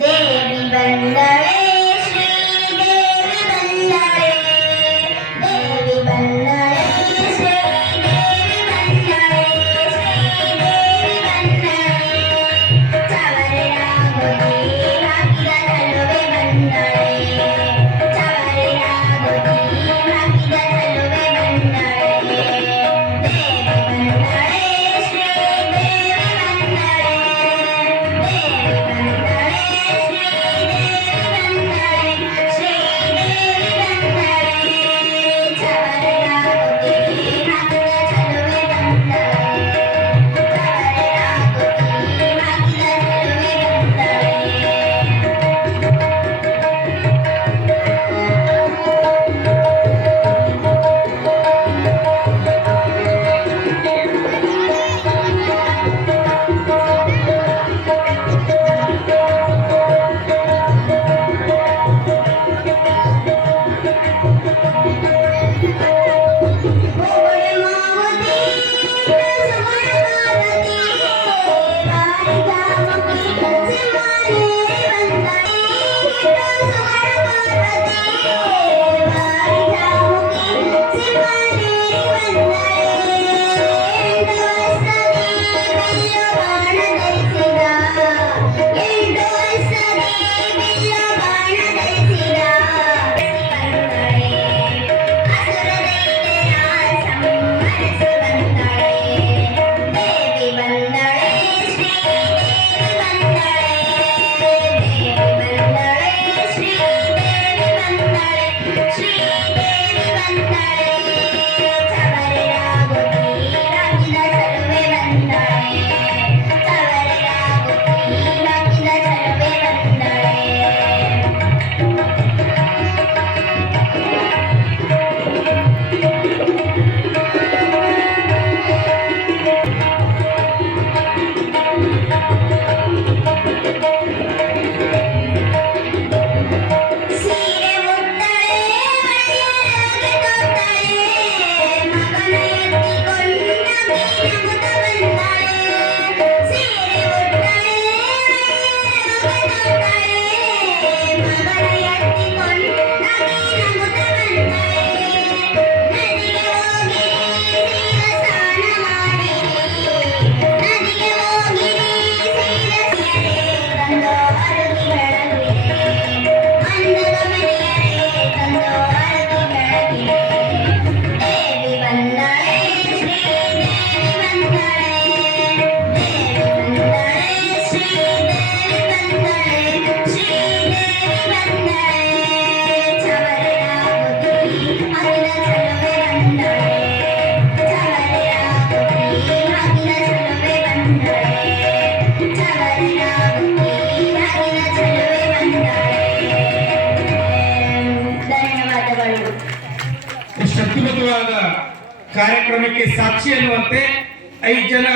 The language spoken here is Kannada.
ದೇವಿ ಬಂದಳೆ ಶ್ರೀದೇವಿ ಬಂದಳೆ ದೇವಿ ಬಂದಳೆ ಶ್ರೀದೇವಿ ಬಂದಳೆ ಶ್ರೀದೇವಿ ಬಂದಳೆ ಚವರಿಯಾಗುತ್ತಿ ಹಾಕಿದ ತಲುವೆ ಬಂದಳೆ ಚವರಿಯಾಗುತ್ತಿ ಹಾಕಿದ ತಲುವೆ ಬಂದಳೆ ದೇವಿ ಬಂದಳೆ ಶ್ರೀದೇವಿ ಬಂದಳೆ ದೇವಿ ಬಂದಳೆ ಶ್ರೀದೇವಿ ಬಂದಳೆ ಶ್ರೀದೇವಿ ಬಂದಳೆ ಚವರಿಯಾಗುತ್ತಿ ಹಾಕಿದ ತಲುವೆ ಬಂದಳೆ ಚವರಿಯಾಗುತ್ತಿ ಹಾಕಿದ ತಲುವೆ ಬಂದಳೆ ಓಬಳೆ ಮಾವತಿ ಸುಮಣ ಪಾರ್ವತಿ ಬಾರಿಗಾಮಕಿ ಸಿಂಹಾನೆ ಬಂದಳೆ ಸುಮಣ ಪಾರ್ವತಿ ಬಾರಿಗಾಮಕಿ ಸಿಂಹಾನೆ ಬಂದಳೆ ಎಂಟು ವರ್ಷದಿ ಬಿಲ್ಲು ಬಾಣ ಧರಿಸಿದ ಎಂಟು ವರ್ಷದಿ ಬಿಲ್ಲು ಬಾಣ ಧರಿಸಿದ ಬಂದಳೆ ಅಸುರ ದೈತ್ಯರ ಸಂಹರಿಸಿ ಬಂದಳೆ ದೇವಿ ಬಂದಳೆ ಶ್ರೀದೇವಿ ಬಂದಳೆ ದೇವಿ ಬಂದಳೆ ಶ್ರೀದೇವಿ ಬಂದಳೆ ಶ್ರೀದೇವಿ ಬಂದಳೆ ಚವರಿಯಾಗುತ್ತಿ ಹಾಕಿದ ತಲುವೆ ಬಂದಳೆ ಚವರಿಯಾಗುತ್ತಿ ಹಾಕಿದ ತಲುವೆ ಬಂದಳೆ ಸೀರೆ ಉಟ್ಟಳೆ ಮಳೆಯೊಳಗೆ ತೋರ್ತಳೆ ಮಗನ ಎತ್ತಿಕೊಂಡು ನಗುತ್ತ ಬಂದಳೆ ಸೀರೆ ಉಟ್ಟಳೆ ಮಳೆಯೊಳಗೆ ತೋರ್ತಳೆ ಮಗನ ಎತ್ತಿಕೊಂಡು ನಗುತ್ತ ಬಂದಳೆ ನದಿಗೆ ಹೋಗಿರಿ ಸೀರೆ ಸ್ನಾನ ಮಾಡಿರಿ ನದಿಗೆ ಹೋಗಿರಿ ಸೀರೆ ತಂದು ಅರುಗಿ ಬೆಳಗಿರೆ ಅಂದದ ಮನೆಯರೇ ತಂದು ಅರುಗಿ ಬೆಳಗಿರೆ ದೇವಿ ಬಂದಳೆ ಶ್ರೀದೇವಿ ಬಂದಳೆ ದೇವಿ ಬಂದಳೆ ಶ್ರೀದೇವಿ ಬಂದಳೆ ಶ್ರೀದೇವಿ ಬಂದಳೆ ಚವರಿಯಾಗುತ್ತಿ ಹಾಕಿದ ಚಲುವೆ ಬಂದಳೆ ಚವರಿಯಾಗುತ್ತಿ ಹಾಕಿದ ಚಲುವೆ ಬಂದಳೆ ಚವರಿಯಾಗುತ್ತಿ ಹಾಕಿದ ಚಲುವೆ ಬಂದಳೆ ಧನ್ಯವಾದಗಳು. ಶಕ್ತಿಯುತವಾದ ಕಾರ್ಯಕ್ರಮಕ್ಕೆ ಸಾಕ್ಷಿ ಅನ್ನುವಂತೆ 5 ಜನ